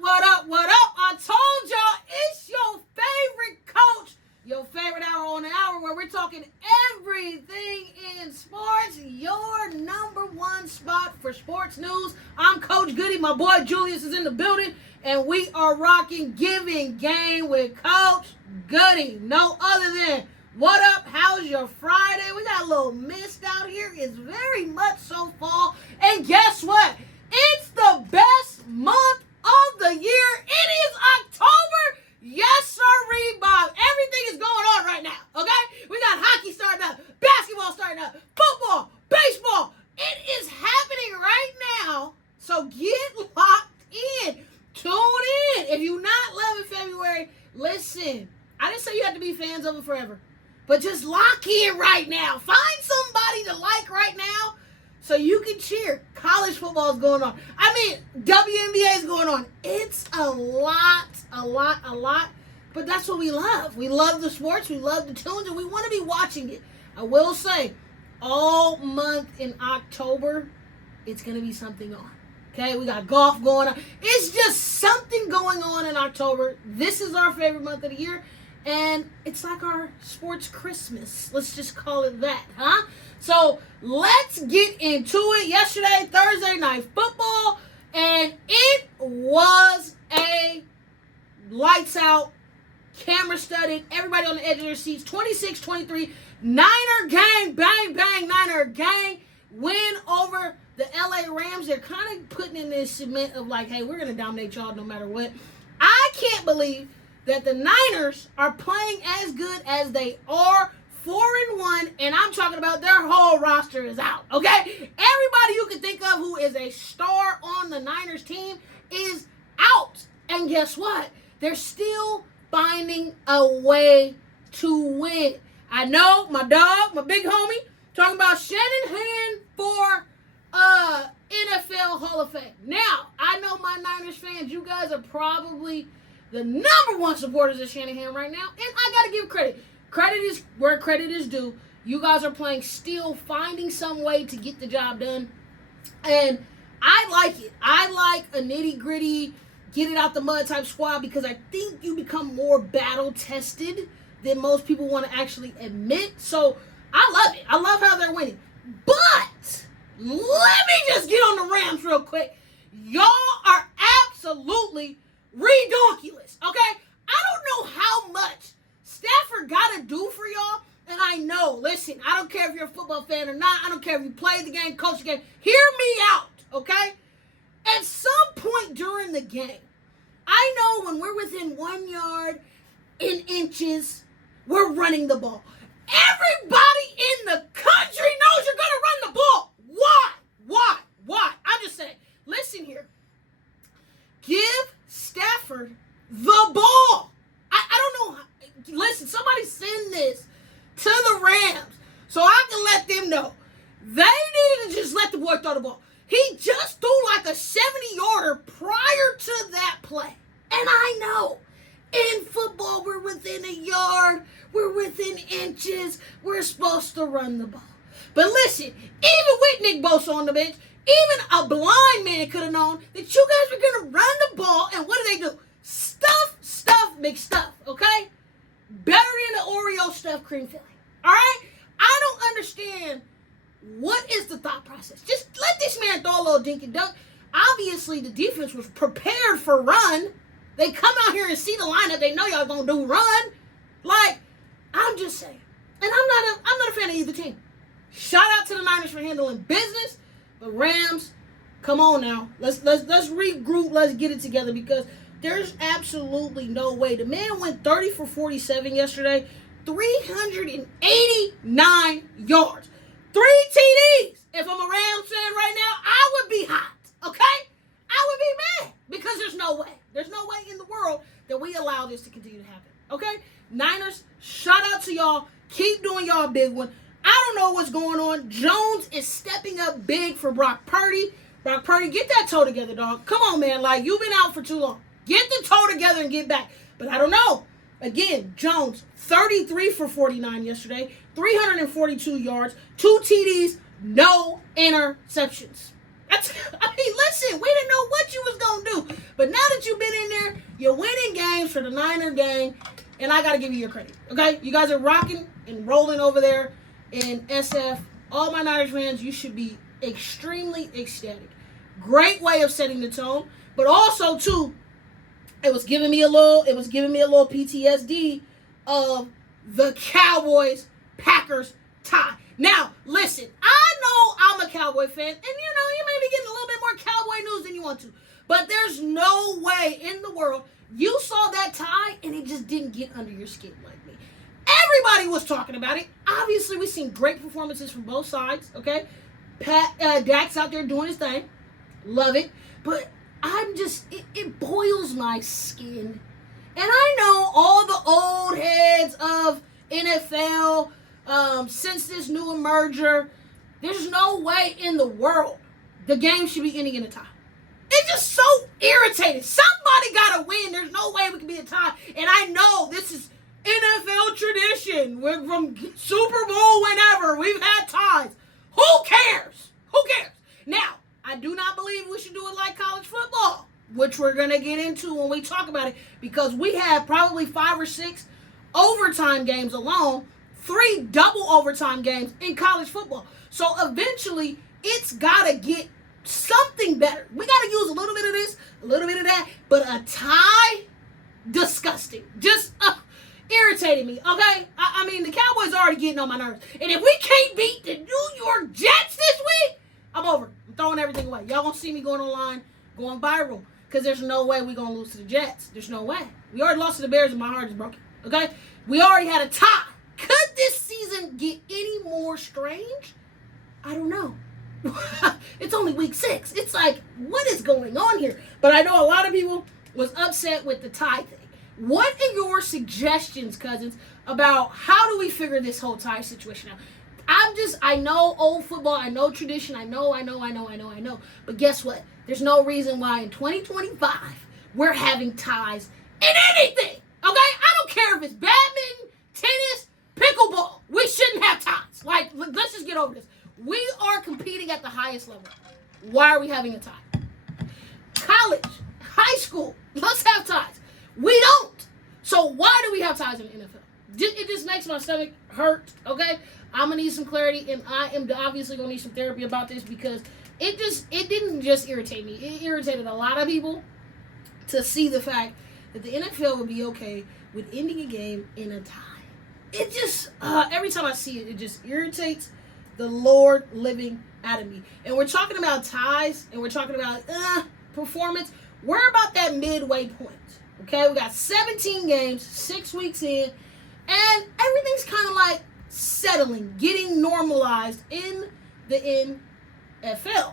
What up? I told y'all it's your favorite coach, your favorite hour on the hour where we're talking everything in sports, your number one spot for sports news. I'm Coach Goody. My boy Julius is in the building, and we are rocking Givin game with Coach Goody. No other than, what up? How's your Friday? We got a little mist out here. It's very much so fall. And guess what? It's the best month of the year. It is October. Yes, sir, Bob. Everything is going on right now, okay? We got hockey starting up, basketball starting up, football, baseball. It is happening right now. So get locked in. Tune in. If you're not loving February, listen. I didn't say you have to be fans of it forever. But just lock in right now. Find somebody to like right now so you can cheer. College football is going on. I mean, WNBA is going on. It's a lot. But that's what we love. We love the sports. We love the tunes. And we want to be watching it. I will say, all month in October, it's going to be something on. Okay? We got golf going on. It's just something going on in October. This is our favorite month of the year. And it's like our sports Christmas. Let's just call it that, huh? So let's get into it. Yesterday, Thursday night football, and it was a lights out, camera studded, everybody on the edge of their seats. 26-23, Niner gang, bang, bang, Niner gang, win over the LA Rams. They're kind of putting in this cement of like, hey, we're going to dominate y'all no matter what. I can't believe that the Niners are playing as good as they are, 4-1, and I'm talking about their whole roster is out, okay? Everybody you can think of who is a star on the Niners team is out. And guess what? They're still finding a way to win. I know my dog, my big homie, talking about Shanahan for NFL Hall of Fame. Now, I know my Niners fans, you guys are probably the number one supporters of Shanahan right now, and I got to give credit. Credit is where credit is due. You guys are playing still, finding some way to get the job done, and I like it. I like a nitty-gritty, get it out the mud type squad because I think you become more battle-tested than most people want to actually admit, so I love it. I love how they're winning, but let me just get on the Rams real quick. Y'all are absolutely redonkulous, okay? I don't know how much Stafford got to do for y'all, and I know, listen, I don't care if you're a football fan or not. I don't care if you played the game, coached the game. Hear me out, okay? At some point during the game, I know when we're within 1 yard in inches, we're running the ball. Everybody in the country knows you're going to run the ball. Why? I'm just saying, listen here. Give Stafford the ball. I don't know. Listen, somebody send this to the Rams so I can let them know. They needed to just let the boy throw the ball. He just threw like a 70-yarder prior to that play. And I know, in football, we're within a yard. We're within inches. We're supposed to run the ball. But listen, even with Nick Bosa on the bench, even a blind man could have known that you guys were going to run the ball. And what do? Stuff, McStuff, okay? Better than the Oreo stuffed cream filling, all right? I don't understand what is the thought process. Just let this man throw a little dinky dunk. Obviously, the defense was prepared for run. They come out here and see the lineup. They know y'all going to do run. Like, I'm just saying. And I'm not a fan of either team. Shout out to the Niners for handling business. The Rams, come on now. Let's regroup. Let's get it together because there's absolutely no way. The man went 30 for 47 yesterday, 389 yards, 3 TDs. If I'm a Rams fan right now, I would be hot, okay? I would be mad because there's no way. There's no way in the world that we allow this to continue to happen, okay? Niners, shout out to y'all. Keep doing y'all big one. I don't know what's going on. Jones is stepping up big for Brock Purdy. Brock Purdy, get that toe together, dog. Come on, man. Like, you've been out for too long. Get the toe together and get back. But I don't know. Again, Jones, 33 for 49 yesterday, 342 yards, 2 TDs, no interceptions. Listen, we didn't know what you was going to do. But now that you've been in there, you're winning games for the Niner gang, and I got to give you your credit. Okay? You guys are rocking and rolling over there in SF. All my Niners fans, you should be extremely ecstatic. Great way of setting the tone. But also, too, it was giving me a little PTSD of the Cowboys-Packers tie. Now, listen, I know I'm a Cowboy fan, and you may be getting a little bit more Cowboy news than you want to, but there's no way in the world you saw that tie and it just didn't get under your skin like me. Everybody was talking about it. Obviously, we've seen great performances from both sides, okay? Dak's out there doing his thing. Love it. But it boils my skin. And I know all the old heads of NFL, since this new merger, there's no way in the world the game should be ending in a tie. It's just so irritating. Somebody got to win. There's no way we can be a tie. And I know this is NFL tradition. We're from Super Bowl whenever. We've had ties. Who cares? Who cares? Now, I do not believe we should do it like college football, which we're going to get into when we talk about it, because we have probably 5 or 6 overtime games alone, 3 double overtime games in college football. So eventually, it's got to get something better. We got to use a little bit of this, a little bit of that, but a tie? Disgusting. Just irritating me, okay? I mean, the Cowboys are already getting on my nerves. And if we can't beat the New York Jets this week, I'm over. I'm throwing everything away. Y'all gonna see me going online, going viral, because there's no way we're gonna lose to the Jets. There's no way. We already lost to the Bears and my heart is broken, okay? We already had a tie. Could this season get any more strange? I don't know. It's only week 6. It's like, what is going on here? But I know a lot of people was upset with the tie thing. What are your suggestions, cousins, about how do we figure this whole tie situation out? I know old football, I know tradition, I know. But guess what? There's no reason why in 2025 we're having ties in anything, okay? I don't care if it's badminton, tennis, pickleball. We shouldn't have ties. Like, let's just get over this. We are competing at the highest level. Why are we having a tie? College, high school, let's have ties. We don't. So why do we have ties in the NFL? It just makes my stomach hurt, okay? I'm going to need some clarity, and I am obviously going to need some therapy about this, because it didn't just irritate me. It irritated a lot of people to see the fact that the NFL would be okay with ending a game in a tie. It just, every time I see it, it just irritates the Lord living out of me. And we're talking about ties, and we're talking about performance. We're about that midway point, okay? We got 17 games, 6 weeks in, and everything's kind of like settling, getting normalized in the NFL.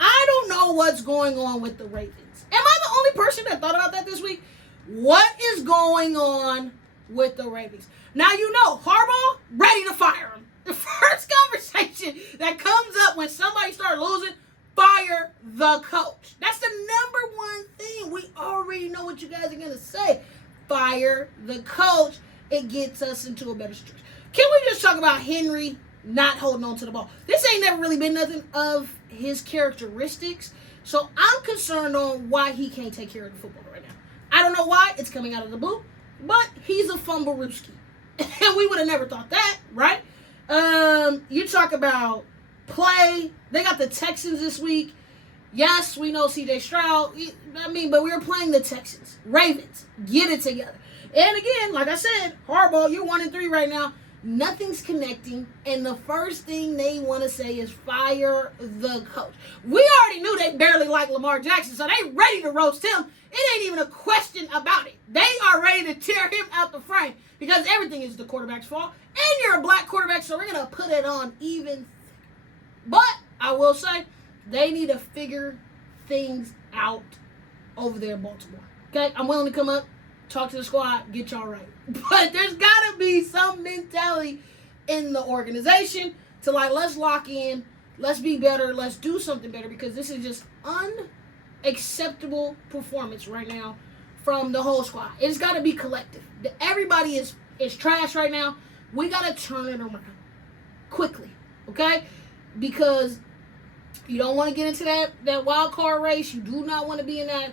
I don't know what's going on with the Ravens. Am I the only person that thought about that this week? What is going on with the Ravens? Now you know, Harbaugh, ready to fire him. The first conversation that comes up when somebody starts losing, fire the coach. That's the number one thing. We already know what you guys are going to say. Fire the coach. It gets us into a better situation. Can we just talk about Henry not holding on to the ball? This ain't never really been nothing of his characteristics. So I'm concerned on why he can't take care of the football right now. I don't know why. It's coming out of the blue. But he's a fumble-rooski. And we would have never thought that, right? You talk about play. They got the Texans this week. Yes, we know C.J. Stroud. But we were playing the Texans. Ravens, get it together. And again, like I said, Harbaugh, you're 1-3 right now. Nothing's connecting. And the first thing they want to say is fire the coach. We already knew they barely like Lamar Jackson, so they ready to roast him. It ain't even a question about it. They are ready to tear him out the frame because everything is the quarterback's fault. And you're a black quarterback, so we're going to put it on even. But I will say, they need to figure things out over there in Baltimore. Okay? I'm willing to come up, talk to the squad, get y'all right. But there's got to be some mentality in the organization to like, let's lock in, let's be better, let's do something better, because this is just unacceptable performance right now from the whole squad. It's got to be collective. Everybody is trash right now. We got to turn it around quickly, okay? Because You don't want to get into that wild card race. You do not want to be in that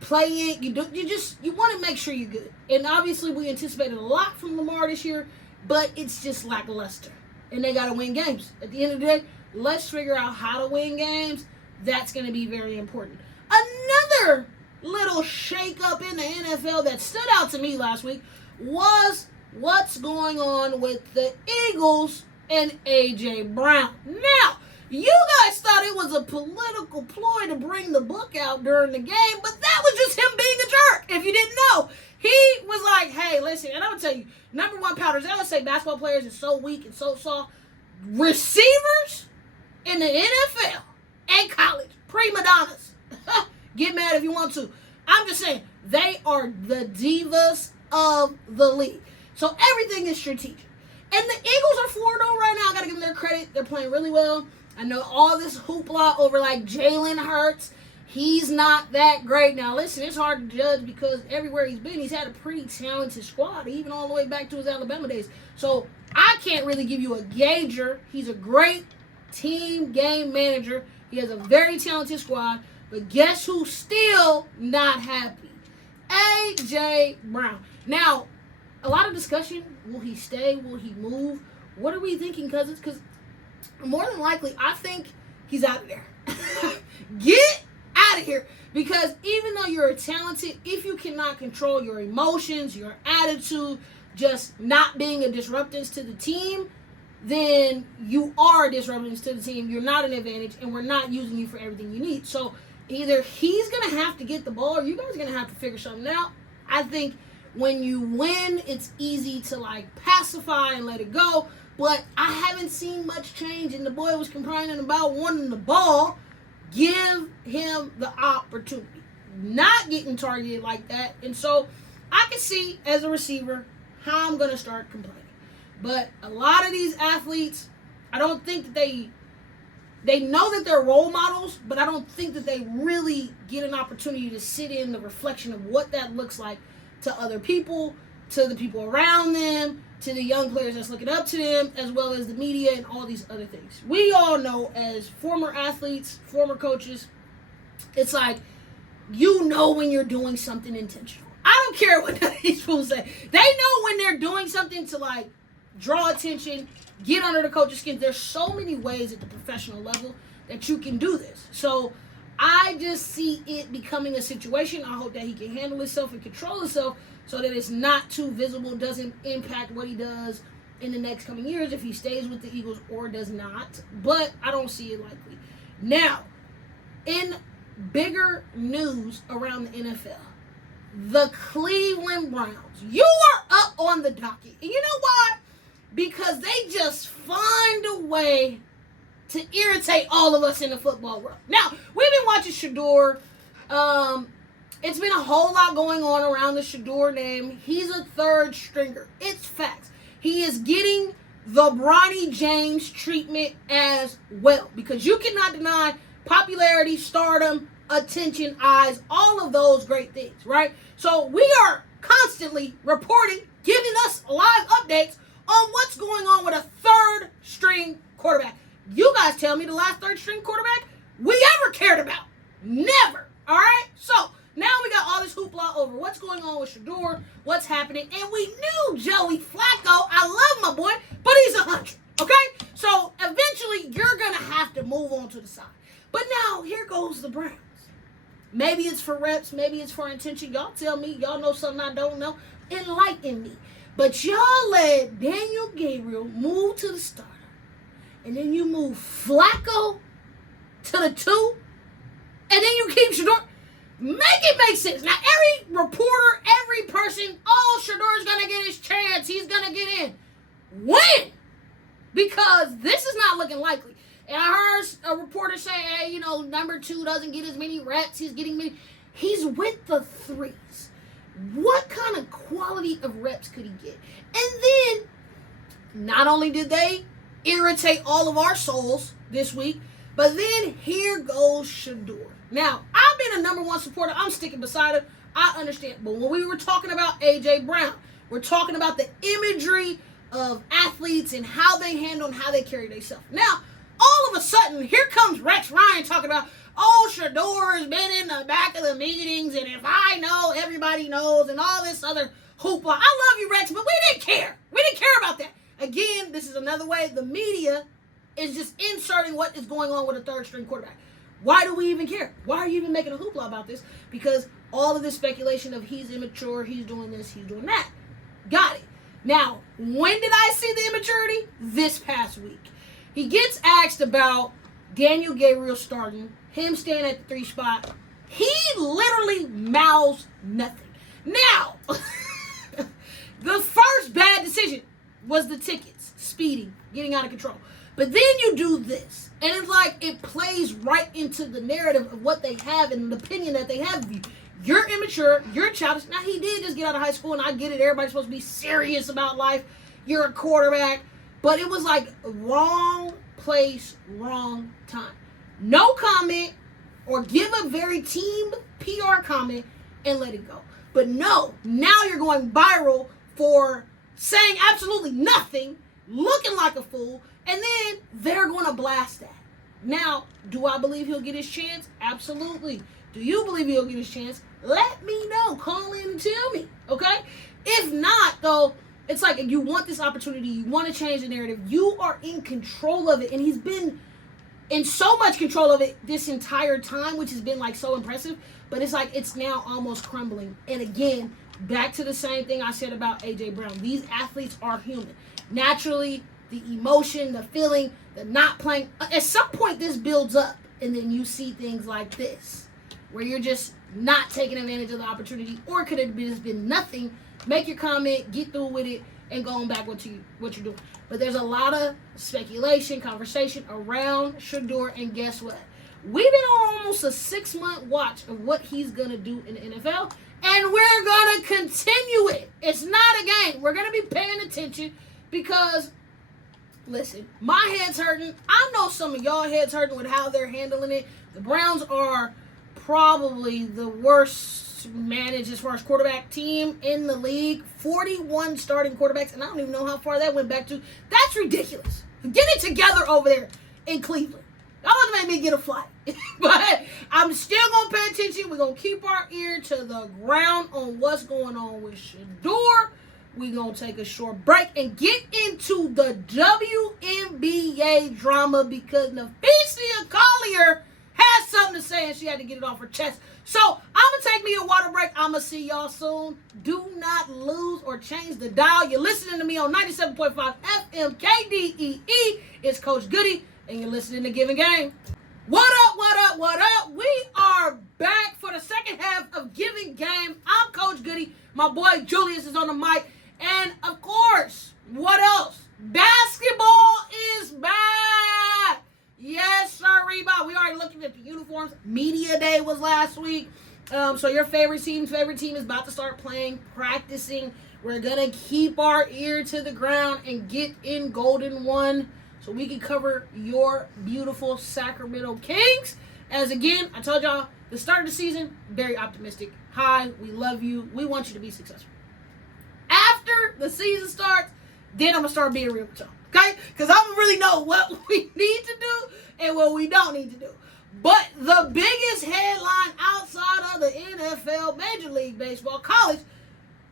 play-in. You want to make sure you're good. And obviously, we anticipated a lot from Lamar this year, but it's just lackluster. And they got to win games. At the end of the day, let's figure out how to win games. That's going to be very important. Another little shake-up in the NFL that stood out to me last week was what's going on with the Eagles and A.J. Brown. Now, you guys thought it was a political ploy to bring the book out during the game, but that was just him being a jerk, if you didn't know. He was like, hey, listen, and I'm going to tell you, number one powders, I would say basketball players are so weak and so soft. Receivers in the NFL and college, prima donnas. Get mad if you want to. I'm just saying, they are the divas of the league. So everything is strategic. And the Eagles are 4-0 right now. I got to give them their credit. They're playing really well. I know all this hoopla over like Jalen Hurts. He's not that great. Now, listen, it's hard to judge because everywhere he's been, he's had a pretty talented squad, even all the way back to his Alabama days. So I can't really give you a gauger. He's a great team game manager. He has a very talented squad. But guess who's still not happy? A.J. Brown. Now, a lot of discussion. Will he stay? Will he move? What are we thinking, cousins? Because more than likely, I think he's out of there. Get out of here. Because even though you're talented, if you cannot control your emotions, your attitude, just not being a disruptance to the team, then you are a disruptance to the team. You're not an advantage, and we're not using you for everything you need. So either he's going to have to get the ball or you guys are going to have to figure something out. I think when you win, it's easy to like pacify and let it go. But I haven't seen much change, and the boy was complaining about wanting the ball. Give him the opportunity. Not getting targeted like that. And so I can see as a receiver how I'm going to start complaining. But a lot of these athletes, I don't think that they know that they're role models, but I don't think that they really get an opportunity to sit in the reflection of what that looks like to other people, to the people around them, to the young players that's looking up to them, as well as the media and all these other things. We all know as former athletes, former coaches, it's like, you know when you're doing something intentional. I don't care what these fools say. They know when they're doing something to like draw attention, get under the coach's skin. There's so many ways at the professional level that you can do this. So I just see it becoming a situation. I hope that he can handle himself and control himself so that it's not too visible, doesn't impact what he does in the next coming years if he stays with the Eagles or does not. But I don't see it likely. Now, in bigger news around the NFL, the Cleveland Browns. You are up on the docket. And you know why? Because they just find a way to irritate all of us in the football world. Now, we've been watching Shador. It's been a whole lot going on around the Shador name. He's a third stringer. It's facts. He is getting the Bronny James treatment as well. Because you cannot deny popularity, stardom, attention, eyes, all of those great things, right? So we are constantly reporting, giving us live updates on what's going on with a third string quarterback. You guys tell me the last third string quarterback we ever cared about. Never. All right? So now we got all this hoopla over what's going on with Shador, what's happening, and we knew Joey Flacco. I love my boy, but he's 100. Okay? So eventually you're going to have to move on to the side. But now here goes the Browns. Maybe it's for reps, maybe it's for intention. Y'all tell me. Y'all know something I don't know. Enlighten me. But y'all let Daniel Gabriel move to the starter. And then you move Flacco to the 2. And then you keep Shador. Make it make sense. Now, every reporter, every person, oh, Shador's going to get his chance. He's going to get in. When? Because this is not looking likely. And I heard a reporter say, hey, number 2 doesn't get as many reps. He's getting many. He's with the 3s. What kind of quality of reps could he get? And then, not only did they irritate all of our souls this week, but then here goes Shador. Now, I've been a number 1 supporter. I'm sticking beside him. I understand. But when we were talking about A.J. Brown, we're talking about the imagery of athletes and how they handle and how they carry themselves. Now, all of a sudden, here comes Rex Ryan talking about, oh, Shador has been in the back of the meetings, and if I know, everybody knows, and all this other hoopla. I love you, Rex, but we didn't care. We didn't care about that. Again, this is another way the media is just inserting what is going on with a third-string quarterback. Why do we even care? Why are you even making a hoopla about this? Because all of this speculation of he's immature, he's doing this, he's doing that. Got it. Now, when did I see the immaturity? This past week. He gets asked about Daniel Gabriel starting, him staying at the 3 spot. He literally mouths nothing. Now, the first bad decision was the tickets, speeding, getting out of control. But then you do this, and it's like it plays right into the narrative of what they have and the opinion that they have of you. You're immature, you're childish. Now, he did just get out of high school, and I get it. Everybody's supposed to be serious about life. You're a quarterback. But it was like wrong place, wrong time. No comment or give a very team PR comment and let it go. But no, now you're going viral for saying absolutely nothing, looking like a fool, and then they're going to blast that. Now, do I believe he'll get his chance? Absolutely. Do you believe he'll get his chance? Let me know. Call in and tell me, okay? If not, though, it's like if you want this opportunity, you want to change the narrative, you are in control of it, and he's been in so much control of it this entire time, which has been like so impressive, but it's like it's now almost crumbling. And again, back to the same thing I said about A.J. Brown. These athletes are human. Naturally, the emotion, the feeling, the not playing, at some point this builds up, and then you see things like this, where you're just not taking advantage of the opportunity, or could have just been nothing. Make your comment, get through with it, and go on back what you're doing. But there's a lot of speculation, conversation around Shador, and guess what? We've been on almost a 6-month watch of what he's going to do in the NFL, and we're going to continue it. It's not a game. We're going to be paying attention because, listen, my head's hurting. I know some of y'all heads hurting with how they're handling it. The Browns are probably the worst managed as far as quarterback team in the league. 41 starting quarterbacks, and I don't even know how far that went back to. That's ridiculous. Get it together over there in Cleveland. Y'all want to make me get a flight. But I'm still going to pay attention. We're going to keep our ear to the ground on what's going on with Shador. We're going to take a short break and get into the WNBA drama because Neficia Collier has something to say and she had to get it off her chest. So I'm going to take me a water break. I'm going to see y'all soon. Do not lose or change the dial. You're listening to me on 97.5 FM KDEE. It's Coach Goody, and you're listening to Givin Game. What up, what up, what up? We are back for the second half of Givin Game. I'm Coach Goody. My boy Julius is on the mic. And, of course, what else? Basketball is back. Yes, sir, Reba. We already looking at the uniforms. Media Day was last week. So your favorite team is about to start playing, practicing. We're going to keep our ear to the ground and get in Golden One so we can cover your beautiful Sacramento Kings. As, again, I told y'all, the start of the season, very optimistic. Hi, we love you. We want you to be successful. After the season starts, then I'm going to start being real with y'all. Okay? Because I'm going to really know what we need to do and what we don't need to do. But the biggest headline outside of the NFL, Major League Baseball, college,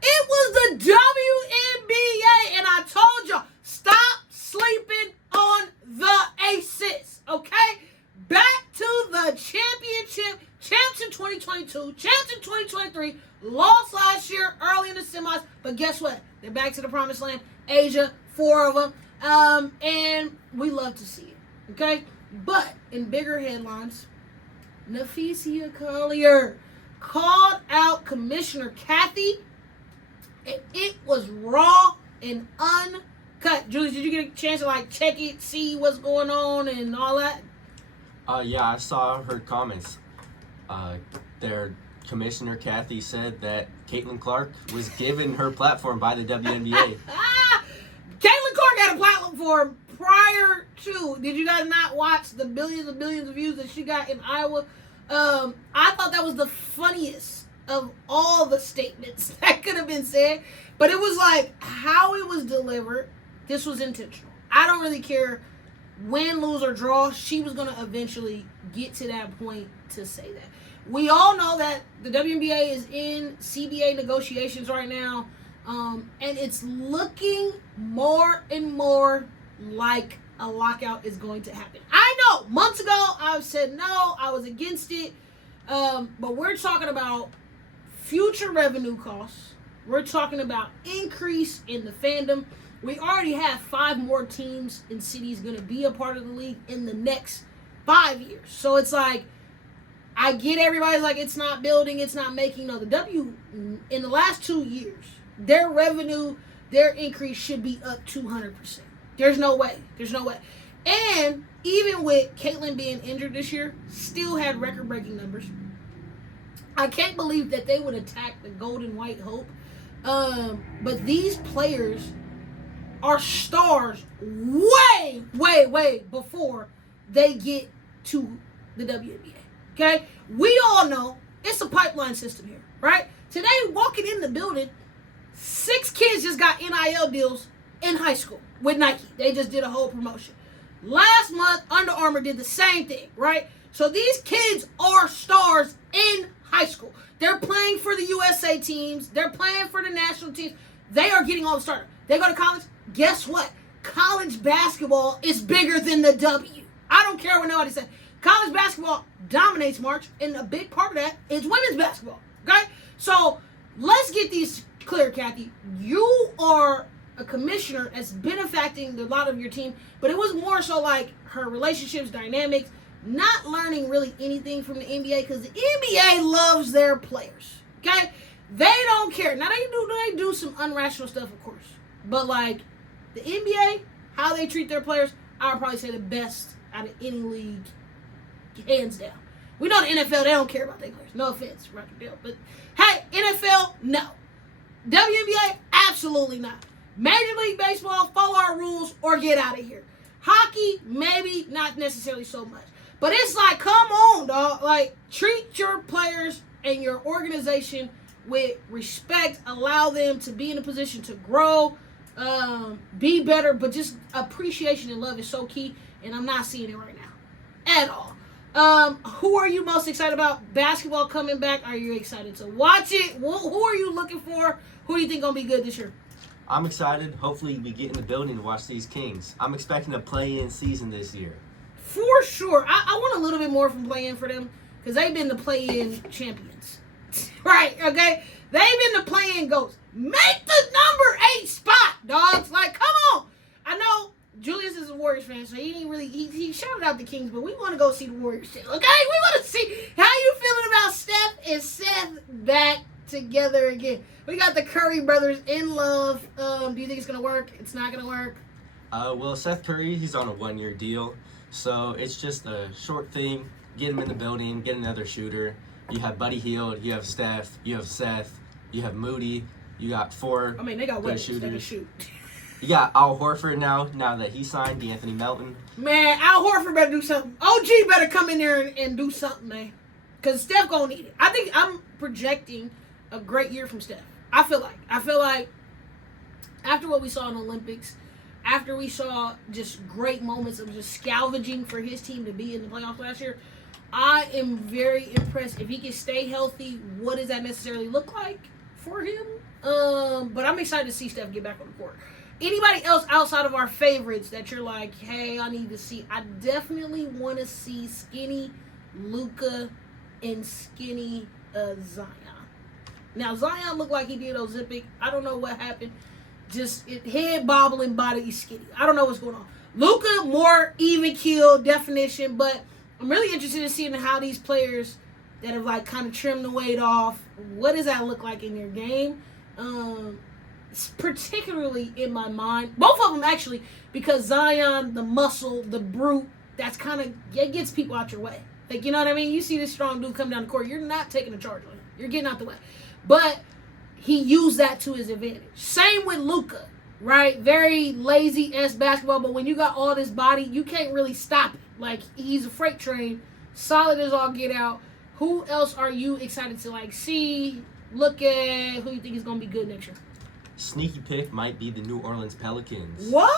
it was the WNBA. And I told y'all, stop sleeping on the Aces. Okay? Back to the championship. Champs in 2022. Champs in 2023. Lost last year early in the semis. But guess what? They're back to the promised land. Asia, 4 of them. And we love to see it. Okay? But in bigger headlines, Neficia Collier called out Commissioner Kathy, and it was raw and uncut. Julius, did you get a chance to check it, see what's going on and all that? Yeah, I saw her comments. Their Commissioner Kathy said that Caitlin Clark was given her platform by the WNBA. Caitlin Clark had a platform prior to. Did you guys not watch the billions and billions of views that she got in Iowa? I thought that was the funniest of all the statements that could have been said. But it was like how it was delivered. This was intentional. I don't really care win, lose, or draw, she was going to eventually get to that point to say that. We all know that the WNBA is in CBA negotiations right now, and it's looking more and more like a lockout is going to happen. I know, months ago, I've said no, I was against it, but we're talking about future revenue costs. We're talking about increase in the fandom. We already have 5 more teams and cities going to be a part of the league in the next 5 years. So it's like, I get everybody's like, it's not building, it's not making. No, the W, in the last 2 years, their revenue, their increase should be up 200%. There's no way. There's no way. And even with Caitlin being injured this year, still had record-breaking numbers. I can't believe that they would attack the Golden White Hope. But these players are stars way, way, way before they get to the WNBA. Okay? We all know it's a pipeline system here, right? Today, walking in the building, 6 kids just got NIL deals in high school with Nike. They just did a whole promotion. Last month, Under Armour did the same thing, right? So these kids are stars in high school. They're playing for the USA teams. They're playing for the national teams. They are getting all the starters. They go to college. Guess what? College basketball is bigger than the W. I don't care what nobody says. College basketball dominates March, and a big part of that is women's basketball. Okay? So let's get these clear, Kathy. You are a commissioner that's benefacting a lot of your team, but it was more so like her relationships, dynamics, not learning really anything from the NBA, because the NBA loves their players. Okay? They don't care. Now they do some irrational stuff, of course. But like the NBA, how they treat their players, I would probably say the best out of any league, hands down. We know the NFL, they don't care about their players. No offense, Roger Dale. But hey, NFL, no. WNBA, absolutely not. Major League Baseball, follow our rules or get out of here. Hockey, maybe, not necessarily so much. But it's like, come on, dog. Like, treat your players and your organization with respect. Allow them to be in a position to grow, be better. But just appreciation and love is so key. And I'm not seeing it right now at all. Who are you most excited about? Basketball coming back. Are you excited to watch it? Who are you looking for? Who do you think going to be good this year? I'm excited. Hopefully we get in the building to watch these Kings. I'm expecting a play-in season this year. For sure. I want a little bit more from play-in for them, because they've been the play-in champions. Right, okay? They've been the play-in goats. Make the number 8 spot, dogs. Like, come on. I know Julius is a Warriors fan, so he ain't really, he shouted out the Kings, but we want to go see the Warriors too, okay? We want to see how you feeling about Steph and Seth back together again. We got the Curry brothers in love. Do you think it's going to work? It's not going to work? Well, Seth Curry, he's on a 1-year deal, so it's just a short thing. Get him in the building, get another shooter. You have Buddy Hield, you have Steph, you have Seth, you have Moody, you got 4 they got good shooters. They can shoot. You got Al Horford now that he signed, D'Anthony Melton. Man, Al Horford better do something. OG better come in there and do something, man. Because Steph gonna need it. I think I'm projecting a great year from Steph. I feel like after what we saw in the Olympics, after we saw just great moments of just scavenging for his team to be in the playoffs last year, I am very impressed. If he can stay healthy, what does that necessarily look like for him? But I'm excited to see Steph get back on the court. Anybody else outside of our favorites that you're like, hey, I need to see? I definitely want to see skinny Luka and skinny Zion. Now, Zion looked like he did Ozempic. I don't know what happened. Just head bobbling, body skinny. I don't know what's going on. Luka, more even keel definition, but I'm really interested in seeing how these players that have like kind of trimmed the weight off, what does that look like in their game? Particularly in my mind, both of them actually, because Zion, the muscle, the brute, that's kind of, it gets people out your way. Like, you know what I mean? You see this strong dude come down the court, you're not taking a charge on him. You're getting out the way. But he used that to his advantage. Same with Luka, right? Very lazy-ass basketball, but when you got all this body, you can't really stop it. Like, he's a freight train, solid as all get out. Who else are you excited to, like, see, look at? Who you think is going to be good next year? Sneaky pick might be the New Orleans Pelicans. What?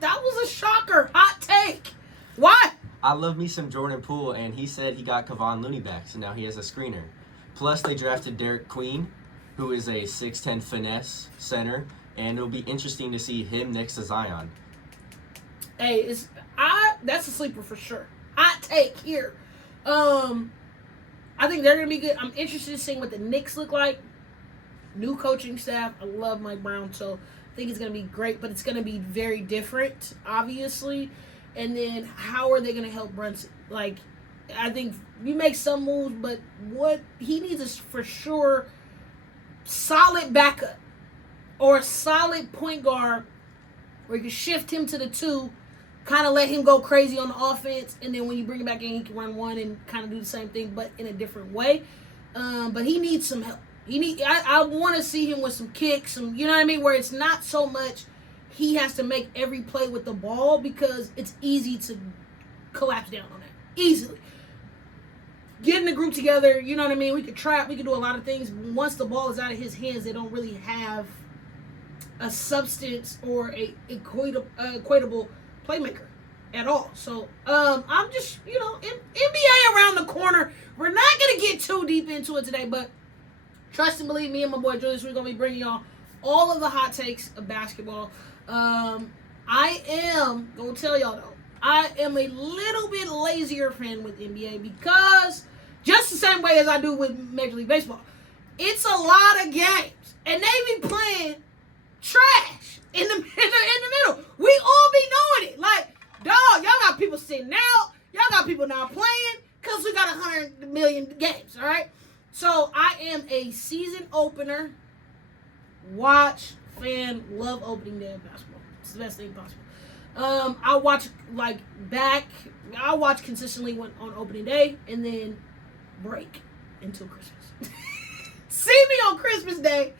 That was a shocker. Hot take. take. Why? I love me some Jordan Poole, and he said he got Kevon Looney back, so now he has a screener. Plus, they drafted Derek Queen, who is a 6'10 finesse center, and it'll be interesting to see him next to Zion. Hey, that's a sleeper for sure. Hot take here. I think they're going to be good. I'm interested in seeing what the Knicks look like. New coaching staff. I love Mike Brown, so I think it's going to be great, but it's going to be very different, obviously. And then how are they going to help Brunson? Like, I think you make some moves, but what he needs is for sure solid backup or a solid point guard where you can shift him to the 2, kind of let him go crazy on the offense, and then when you bring him back in, he can run 1 and kind of do the same thing, but in a different way. But he needs some help. I want to see him with some kicks, you know what I mean, where it's not so much he has to make every play with the ball because it's easy to collapse down on that. Easily. Getting the group together, you know what I mean? We could trap, we could do a lot of things. Once the ball is out of his hands, they don't really have a substance or a equatable playmaker at all. So I'm just, NBA around the corner. We're not going to get too deep into it today, but trust and believe me and my boy Julius, we're going to be bringing y'all all of the hot takes of basketball. I am going to tell y'all though, I am a little bit lazier fan with NBA because just the same way as I do with Major League Baseball, it's a lot of games and they be playing trash in the middle. We all be knowing it. Like, dog, y'all got people sitting out. Y'all got people not playing because we got 100 million games, all right? So I am a season opener, watch, fan, love opening day of basketball. It's the best thing possible. I watch I watch consistently on opening day and then break until Christmas. See me on Christmas Day.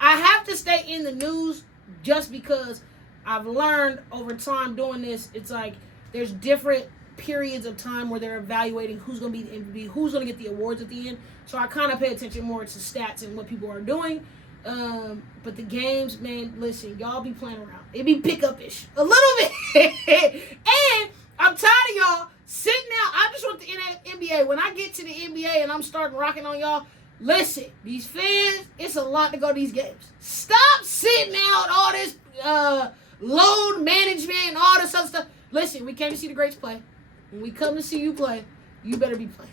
I have to stay in the news just because I've learned over time doing this. It's like there's different periods of time where they're evaluating who's going to be the MVP, who's going to get the awards at the end. So I kind of pay attention more to stats and what people are doing. But the games, man, listen, y'all be playing around. It be pick-up-ish a little bit. And I'm tired of y'all sitting out. I just want the NBA. When I get to the NBA and I'm starting rocking on y'all, listen, these fans, it's a lot to go to these games. Stop sitting out all this load management and all this other stuff. Listen, we came to see the greats play. When we come to see you play, you better be playing.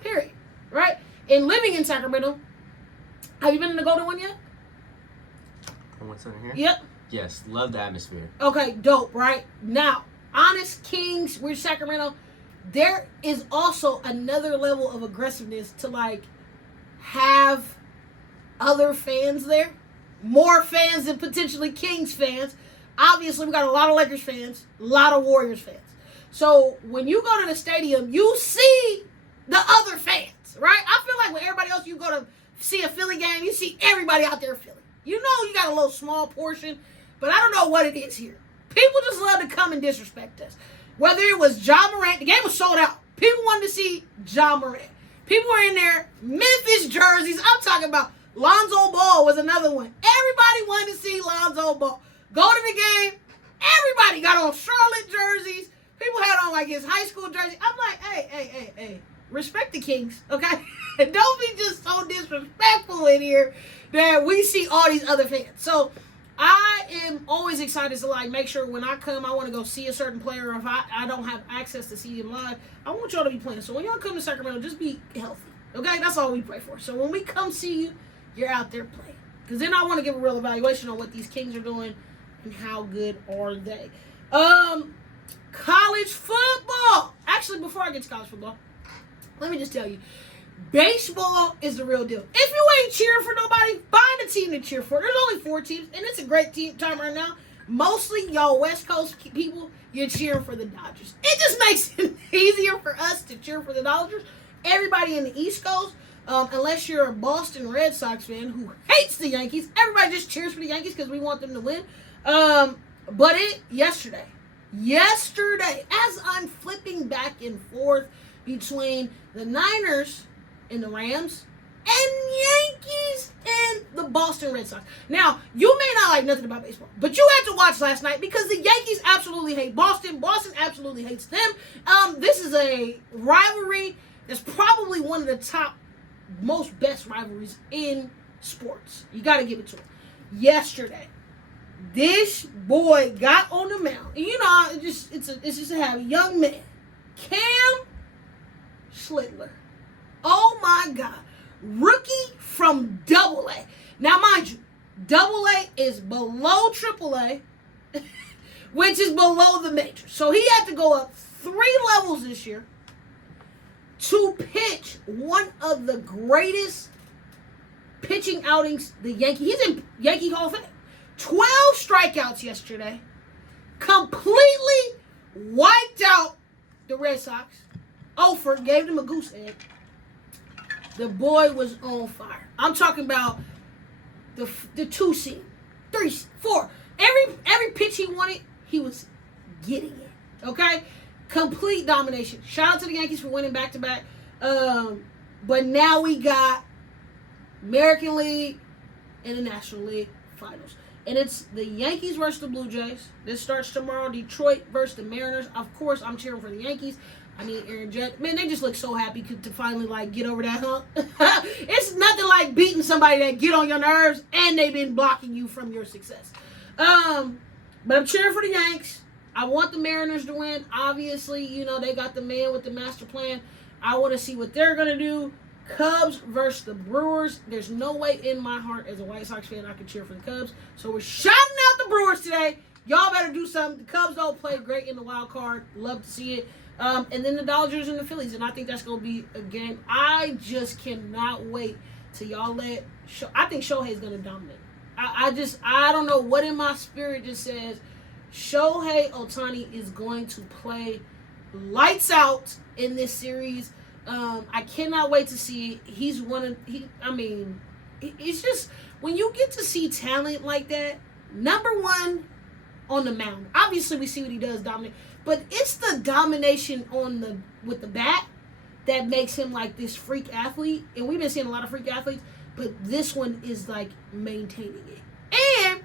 Period. Right? And living in Sacramento, have you been in the Golden one yet? What's in here? Yep. Yes, love the atmosphere. Okay, dope, right? Now, Honest Kings, we're Sacramento. There is also another level of aggressiveness to, like, have other fans there. More fans than potentially Kings fans. Obviously, we got a lot of Lakers fans, a lot of Warriors fans. So, when you go to the stadium, you see the other fans, right? I feel like when everybody else, you go to see a Philly game, you see everybody out there Philly. You know you got a little small portion, but I don't know what it is here. People just love to come and disrespect us. Whether it was Ja Morant, the game was sold out. People wanted to see Ja Morant. People were in there, Memphis jerseys. I'm talking about Lonzo Ball was another one. Everybody wanted to see Lonzo Ball. Go to the game, everybody got on Charlotte jerseys. People had on like his high school jersey. I'm like, hey. Respect the Kings, okay? Don't be just so disrespectful in here that we see all these other fans. So I am always excited to like make sure when I come, I want to go see a certain player. If I don't have access to see him live, I want y'all to be playing. So when y'all come to Sacramento, just be healthy, okay? That's all we pray for. So when we come see you, you're out there playing. Because then I want to give a real evaluation on what these Kings are doing and how good are they. College football. Actually, before I get to college football, let me just tell you, baseball is the real deal. If you ain't cheering for nobody, find a team to cheer for. There's only 4 teams, and it's a great time right now. Mostly y'all West Coast people, you're cheering for the Dodgers. It just makes it easier for us to cheer for the Dodgers. Everybody in the East Coast, unless you're a Boston Red Sox fan who hates the Yankees, everybody just cheers for the Yankees because we want them to win. But yesterday, as I'm flipping back and forth between the Niners and the Rams and Yankees in the Boston Red Sox. Now, you may not like nothing about baseball, but you had to watch last night because the Yankees absolutely hate Boston. Boston absolutely hates them. This is a rivalry that's probably one of the top, most best rivalries in sports. You got to give it to him. Yesterday, this boy got on the mound. And you know, it's just to have a young man, Cam Schlittler. Oh my God. Rookie from Double-A. Now, mind you, Double-A is below Triple-A, which is below the majors. So he had to go up 3 levels this year to pitch one of the greatest pitching outings he's in Yankee Hall of Fame. 12 strikeouts yesterday. Completely wiped out the Red Sox. Ofer gave them a goose egg. The boy was on fire. I'm talking about the 2 seam, 3, 4. Every pitch he wanted, he was getting it. Okay? Complete domination. Shout out to the Yankees for winning back-to-back. But now we got American League and the National League finals. And it's the Yankees versus the Blue Jays. This starts tomorrow. Detroit versus the Mariners. Of course, I'm cheering for the Yankees. I need Aaron Judge. Man, they just look so happy to finally, get over that hump. It's nothing like beating somebody that get on your nerves and they've been blocking you from your success. But I'm cheering for the Yanks. I want the Mariners to win. Obviously, they got the man with the master plan. I want to see what they're going to do. Cubs versus the Brewers. There's no way in my heart as a White Sox fan I can cheer for the Cubs. So we're shouting out the Brewers today. Y'all better do something. The Cubs don't play great in the wild card. Love to see it. And then the Dodgers and the Phillies. And I think that's going to be a game. I just cannot wait till y'all I think Shohei's going to dominate. I don't know what in my spirit just says Shohei Ohtani is going to play lights out in this series. I cannot wait to see it. It's just, when you get to see talent like that, number one on the mound. Obviously, we see what he does dominate. But it's the domination with the bat that makes him like this freak athlete. And we've been seeing a lot of freak athletes, but this one is like maintaining it. And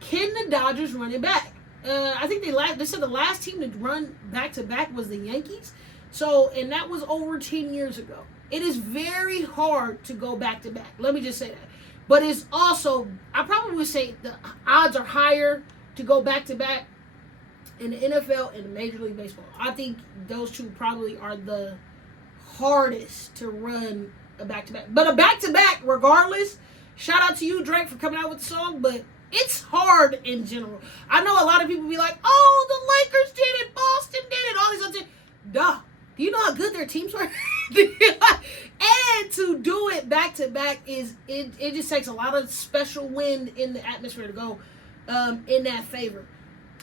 can the Dodgers run it back? I think they said the last team to run back-to-back was the Yankees. And that was over 10 years ago. It is very hard to go back-to-back. Let me just say that. But it's also, I probably would say the odds are higher to go back-to-back in the NFL and Major League Baseball. I think those two probably are the hardest to run a back-to-back. But a back-to-back, regardless, shout out to you, Drake, for coming out with the song, but it's hard in general. I know a lot of people be like, oh, the Lakers did it, Boston did it, all these other things. Duh. Do you know how good their teams were? And to do it back-to-back it just takes a lot of special wind in the atmosphere to go in that favor.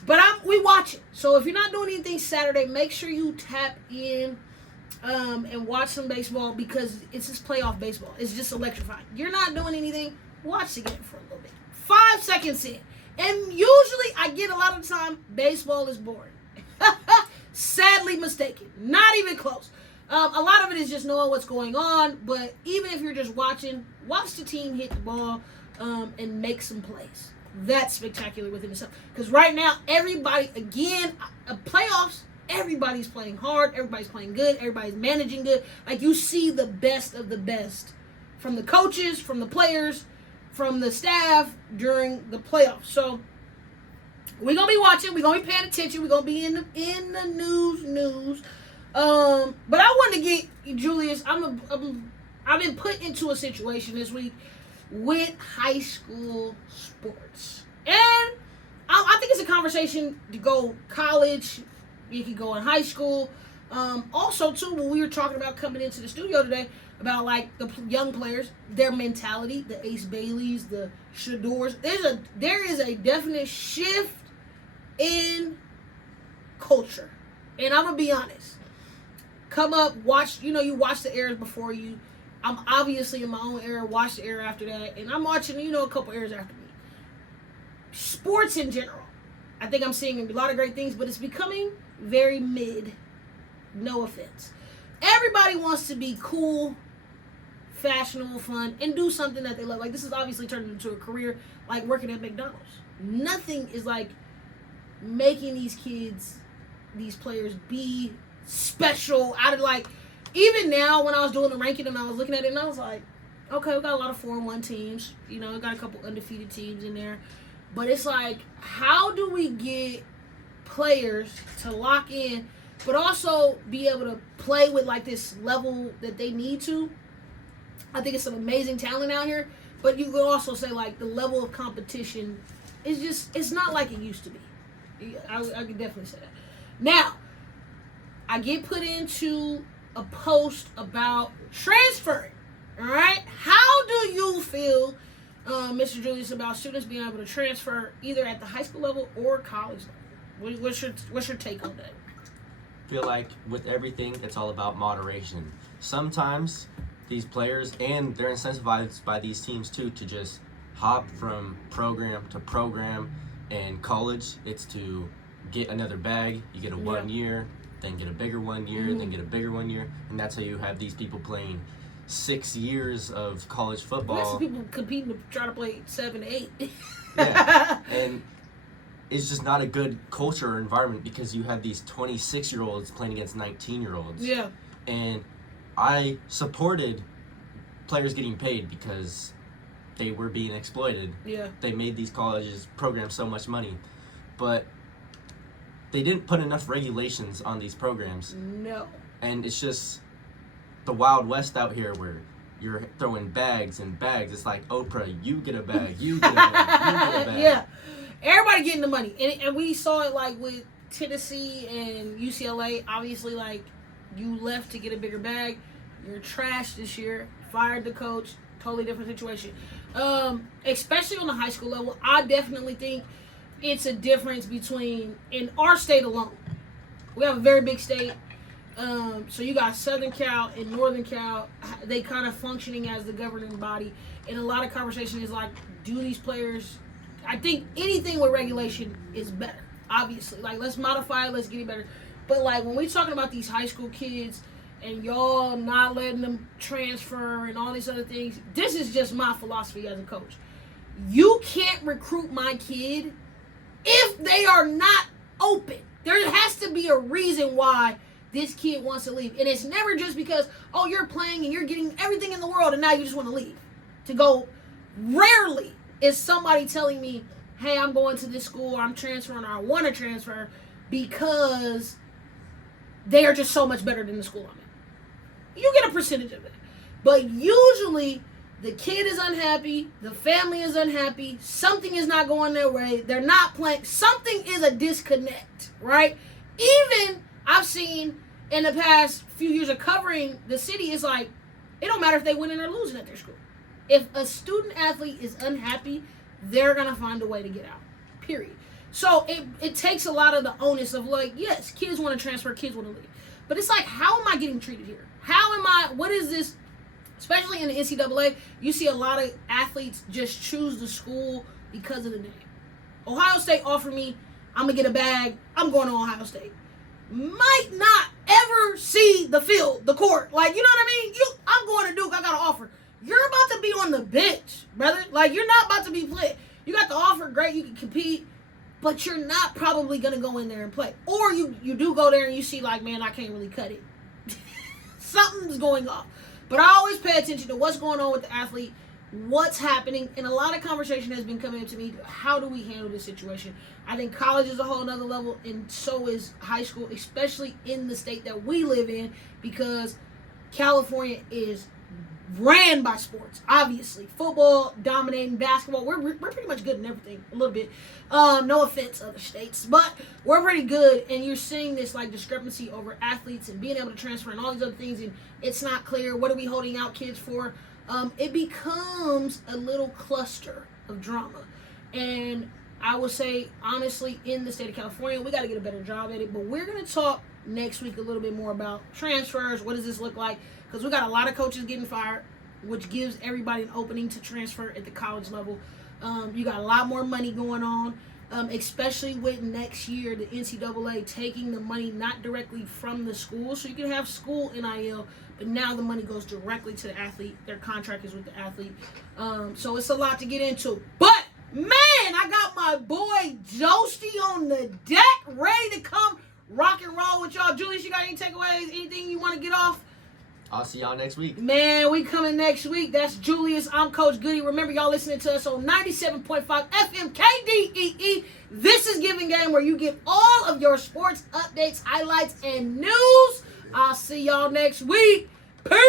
But we watch it. So if you're not doing anything Saturday, make sure you tap in and watch some baseball because it's just playoff baseball. It's just electrifying. You're not doing anything, watch the game for a little bit. 5 seconds in. And usually I get a lot of the time, baseball is boring. Sadly mistaken. Not even close. A lot of it is just knowing what's going on. But even if you're just watching, watch the team hit the ball and make some plays. That's spectacular within itself. Because right now, everybody, again, playoffs, everybody's playing hard. Everybody's playing good. Everybody's managing good. Like, you see the best of the best from the coaches, from the players, from the staff during the playoffs. So, we're going to be watching. We're going to be paying attention. We're going to be in the news. But I wanted to get, Julius, I've been put into a situation this week with high school sports. And I think it's a conversation to go college. You can go in high school. Also, too, when we were talking about coming into the studio today, about like the young players, their mentality, the Ace Baileys, the Shadors. There is a definite shift in culture. And I'm going to be honest. Come up, watch, you watch the eras before you. I'm obviously in my own era, watch the era after that. And I'm watching, a couple eras after me. Sports in general. I think I'm seeing a lot of great things, but it's becoming very mid. No offense. Everybody wants to be cool, fashionable, fun, and do something that they love. Like, this is obviously turned into a career, like working at McDonald's. Nothing is like making these kids, these players, be special out of, like, even now when I was doing the ranking and I was looking at it and I was like, okay, we got a lot of 4-1 teams. You know, we got a couple undefeated teams in there. But it's like, how do we get players to lock in, but also be able to play with, like, this level that they need to? I think it's some amazing talent out here. But you could also say, like, the level of competition is just, it's not like it used to be. I could definitely say that. Now, I get put into a post about transferring. All right, how do you feel, Mr. Julius, about students being able to transfer either at the high school level or college level? What's your take on that? I feel like with everything, it's all about moderation. Sometimes these players, and they're incentivized by these teams too, to just hop from program to program. And college, it's to get another bag. You get a 1 year, then get a bigger 1 year, then get a bigger 1 year, and that's how you have these people playing 6 years of college football. Lots of people competing to try to play 7, 8. Yeah, and it's just not a good culture or environment because you have these 26-year-olds playing against 19-year-olds. Yeah. And I supported players getting paid because they were being exploited. Yeah. They made these colleges programs so much money, but they didn't put enough regulations on these programs. No. And it's just the Wild West out here where you're throwing bags and bags. It's like, Oprah, you get a bag, you get a bag, you get a bag. Yeah. Everybody getting the money. And we saw it, like, with Tennessee and UCLA. Obviously, like, you left to get a bigger bag. You're trash this year. Fired the coach. Totally different situation. Especially on the high school level, I definitely think it's a difference between, in our state alone, we have a very big state. So you got Southern Cal and Northern Cal. They kind of functioning as the governing body. And a lot of conversation is like, do these players... I think anything with regulation is better, obviously. Like, let's modify it, let's get it better. But, like, when we're talking about these high school kids and y'all not letting them transfer and all these other things, this is just my philosophy as a coach. You can't recruit my kid if they are not open. There has to be a reason why this kid wants to leave. And it's never just because, oh, you're playing and you're getting everything in the world and now you just want to leave. To go, rarely is somebody telling me, hey, I'm going to this school, or I'm transferring, or I want to transfer because they are just so much better than the school I'm in. You get a percentage of it. But usually, the kid is unhappy, the family is unhappy, something is not going their way, they're not playing, something is a disconnect, right? Even, I've seen in the past few years of covering the city, it's like, it don't matter if they winning or losing at their school. If a student athlete is unhappy, they're going to find a way to get out, period. So it takes a lot of the onus of, like, yes, kids want to transfer, kids want to leave. But it's like, how am I getting treated here? What is this, especially in the NCAA, you see a lot of athletes just choose the school because of the name. Ohio State offered me, I'm going to get a bag, I'm going to Ohio State. Might not ever see the field, the court. Like, you know what I mean? I'm going to Duke, I got an offer. You're about to be on the bench, brother. Like, you're not about to be playing. You got the offer, great, you can compete, but you're not probably going to go in there and play. Or you do go there and you see, like, man, I can't really cut it. Something's going off. But I always pay attention to what's going on with the athlete, what's happening, and a lot of conversation has been coming up to me, how do we handle this situation? I think college is a whole nother level, and so is high school, especially in the state that we live in, because California is ran by sports, obviously. Football, dominating, basketball. We're pretty much good in everything, a little bit. No offense, other states, but we're pretty good, and you're seeing this, like, discrepancy over athletes and being able to transfer and all these other things, and it's not clear. What are we holding out kids for? It becomes a little cluster of drama. And I would say, honestly, in the state of California, we got to get a better job at it, but we're going to talk next week a little bit more about transfers. What does this look like? Because we got a lot of coaches getting fired, which gives everybody an opening to transfer at the college level. You got a lot more money going on, especially with next year, the NCAA taking the money not directly from the school. So you can have school NIL, But now the money goes directly to the athlete. Their contract is with the athlete. So it's a lot to get into. But, man, I got my boy Josty on the deck, ready to come rock and roll with y'all. Julius, you got any takeaways? Anything you want to get off? I'll see y'all next week. Man, we coming next week. That's Julius. I'm Coach Goody. Remember, y'all listening to us on 97.5 FM KDEE. This is Givin Game, where you get all of your sports updates, highlights, and news. I'll see y'all next week. Peace.